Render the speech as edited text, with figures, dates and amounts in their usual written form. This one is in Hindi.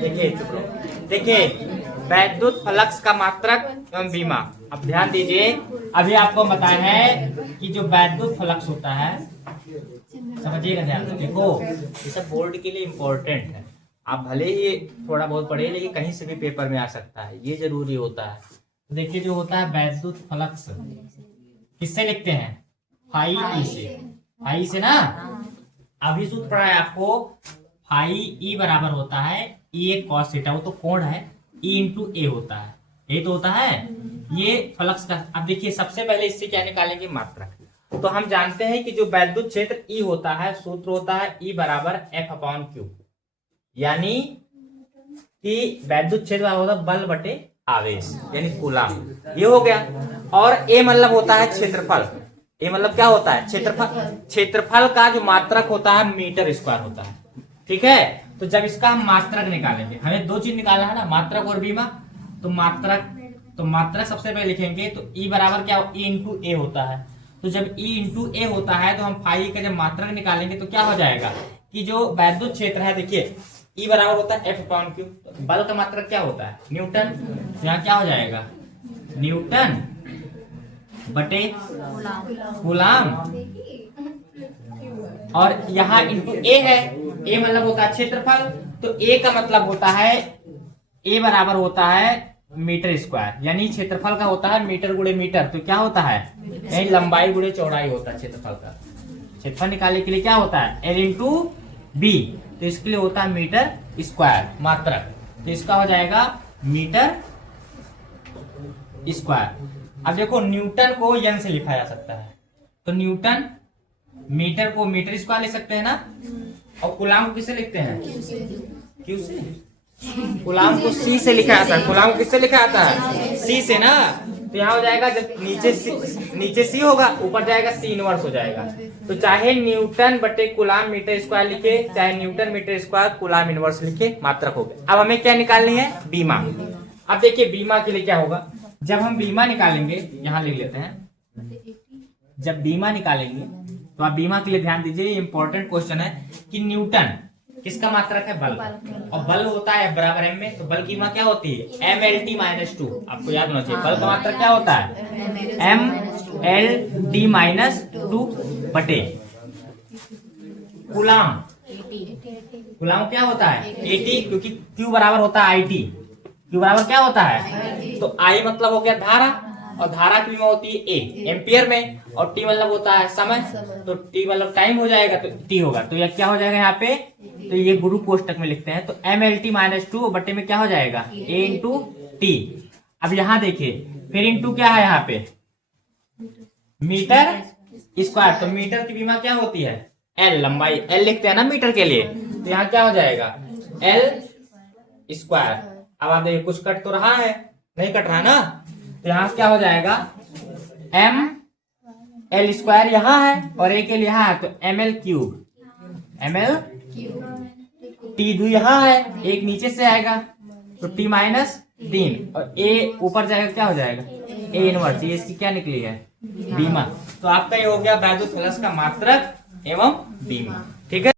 देखिए चुप रहो। देखिए वैद्युत फ्लक्स का मात्रक एवं बीमा। अब ध्यान दीजिए, अभी आपको बताया है कि जो वैद्युत फ्लक्स होता है, समझिएगा ध्यान से। देखो ये सब बोर्ड के लिए इम्पोर्टेंट है। आप भले ही थोड़ा बहुत पढ़े, लेकिन कहीं से भी पेपर में आ सकता है, ये जरूरी होता है। तो देखिए जो होता है वैद्युत फ्लक्स किससे लिखते हैं? फाई ई से। फाई से ना, अभी सूत्र पढ़ा है आपको, फाई ई बराबर होता है ई ए कॉस थीटा, वो तो कोण है, ई इंटू ए होता है, यही तो होता है ये फ्लक्स का। अब देखिए सबसे पहले इससे क्या निकालेंगे? मात्रक। तो हम जानते हैं कि जो वैद्युत क्षेत्र ई होता है, सूत्र होता है ई बराबर एफ अपॉन क्यू, यानी कि वैद्युत क्षेत्र होता है बल बटे आवेश, यानी कूलम। ये हो गया। और ए मतलब होता है क्षेत्रफल। ए मतलब क्या होता है? क्षेत्रफल। क्षेत्रफल का जो मात्रक होता है मीटर स्क्वायर होता है। ठीक है, तो जब इसका हम मात्रक निकालेंगे, हमें दो चीज निकालना है ना, मात्रक और बीमा। तो मात्रक सबसे पहले लिखेंगे, तो ई बराबर क्या? ई इंटू ए होता है। तो जब ई इंटू ए होता है, तो हम फाई का जब मात्रक निकालेंगे तो क्या हो जाएगा कि जो वैद्युत क्षेत्र है, देखिए ई बराबर होता है एफ अपॉन क्यू। बल का मात्रक क्या होता है? न्यूटन। यहाँ क्या हो जाएगा? न्यूटन बटे कूलम। और यहाँ इंटू ए है, ए मतलब होता है क्षेत्रफल, तो ए का मतलब होता है, ए बराबर होता है मीटर स्क्वायर, यानी क्षेत्रफल का होता है मीटर गुणे मीटर। तो क्या होता है? यानी लंबाई गुणे चौड़ाई होता है क्षेत्रफल का। क्षेत्रफल निकालने के लिए क्या होता है? एल इंटू बी, तो इसके लिए होता है मीटर स्क्वायर मात्रक। तो इसका हो जाएगा मीटर स्क्वायर। अब देखो न्यूटन को यन से लिखा जा सकता है, तो न्यूटन, मीटर को मीटर स्क्वायर ले सकते हैं ना, और कूलम को किससे लिखते हैं? क्यू से। कूलम को सी से लिखा जाता है। कूलम को किससे लिखा जाता है? सी से ना। तो यहाँ हो जाएगा, जब नीचे सी होगा, ऊपर जाएगा सी इनवर्स हो जाएगा। तो चाहे न्यूटन बटे कूलम मीटर स्क्वायर लिखे, चाहे newton metre square coulomb inverse लिखे, मात्रक हो गया। अब हमें क्या निकालनी है? बीमा। अब देखिए बीमा के लिए क्या होगा, जब हम बीमा निकालेंगे, यहाँ लिख लेते हैं, जब बीमा निकालेंगे तो आप बीमा के लिए ध्यान दीजिए, इंपॉर्टेंट क्वेश्चन है कि न्यूटन किसका मात्रक है? बल। और बल होता है बराबर एम में, तो बल की मात्रा क्या होती है? M L T minus two. आपको याद होना चाहिए, बल का मात्रक क्या होता है? M L T minus two बटे कूलम। कूलम क्या होता है? एटी, क्योंकि क्यू बराबर होता है आई टी। क्यू बराबर क्या होता है? तो आई मतलब हो गया धारा, और धारा की बीमा होती है ए एम्पियर में, और टी मतलब होता है समय, तो टी मतलब टाइम हो जाएगा, तो टी होगा। तो यह क्या हो जाएगा यहाँ पे? तो ये गुरु कोष्टक में लिखते हैं, तो M L T minus two बटे में क्या हो जाएगा? A into T. अब यहाँ देखिए, फिर इंटू क्या है यहाँ पे? Metre square. तो मीटर की बीमा क्या होती है? एल, लंबाई एल लिखते हैं ना मीटर के लिए, तो यहाँ क्या हो जाएगा? L square. अब आप देखिए कुछ कट तो रहा है, नहीं कट रहा ना, तो यहाँ क्या हो जाएगा? एम एल स्क्वायर यहाँ है और ए के लिए यहाँ है, तो M L cube. M L T two यहाँ है, एक नीचे से आएगा, तो टी माइनस 3, और ए ऊपर जाएगा, क्या हो जाएगा? A inverse. ये इसकी क्या निकली है? बीमा। तो आपका ये हो गया वैद्युत फ्लक्स का मात्रक एवं बीमा। ठीक है।